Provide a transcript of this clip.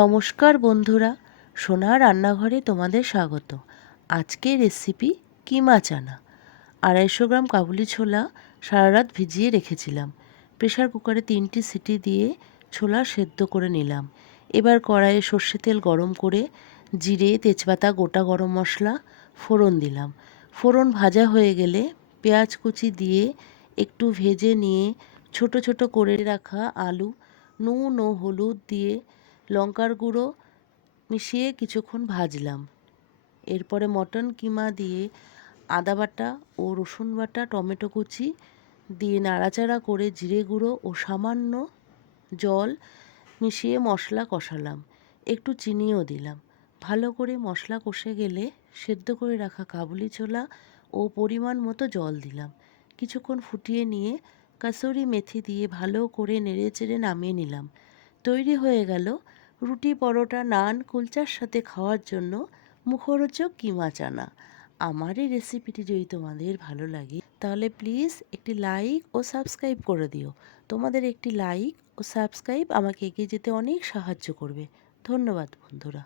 নমস্কার বন্ধুরা, সোনার রান্নাঘরে তোমাদের স্বাগত। আজকের রেসিপি কিমা চানা। 250 গ্রাম কাবুলি ছোলা সারা রাত ভিজিয়ে রেখেছিলাম। প্রেসার কুকারে 3টি সিটি দিয়ে ছোলা সেদ্ধ করে নিলাম। এবার কড়াইয়ে সর্ষে তেল গরম করে জিরে, তেজপাতা, গোটা গরম মশলা ফোড়ন দিলাম। ফোড়ন ভাজা হয়ে গেলে পেঁয়াজ কুচি দিয়ে একটু ভেজে নিয়ে ছোট ছোট করে রাখা আলু, নুন ও হলুদ দিয়ে লঙ্কার গুঁড়ো মিশিয়ে কিছুক্ষণ ভাজলাম। এরপরে মটন কিমা দিয়ে আদা বাটা ও রসুন বাটা, টমেটো কুচি দিয়ে নাড়াচাড়া করে জিরে গুঁড়ো ও সামান্য জল মিশিয়ে মশলা কষালাম। একটু চিনিও দিলাম। ভালো করে মশলা কষে গেলে সেদ্ধ করে রাখা কাবুলি ছোলা ও পরিমাণ মতো জল দিলাম। কিছুক্ষণ ফুটিয়ে নিয়ে কাসুরি মেথি দিয়ে ভালো করে নেড়েচেড়ে নামিয়ে নিলাম। তৈরি হয়ে গেল রুটি, পরোটা, নান, কুলচার সাথে খাওয়ার জন্য মুখরোচক কিমা চানা। আমার এই রেসিপিটি যদি তোমাদের ভালো লাগে তাহলে প্লিজ একটি লাইক ও সাবস্ক্রাইব করে দিও। তোমাদের একটি লাইক ও সাবস্ক্রাইব আমাকে এগিয়ে যেতে অনেক সাহায্য করবে। ধন্যবাদ বন্ধুরা।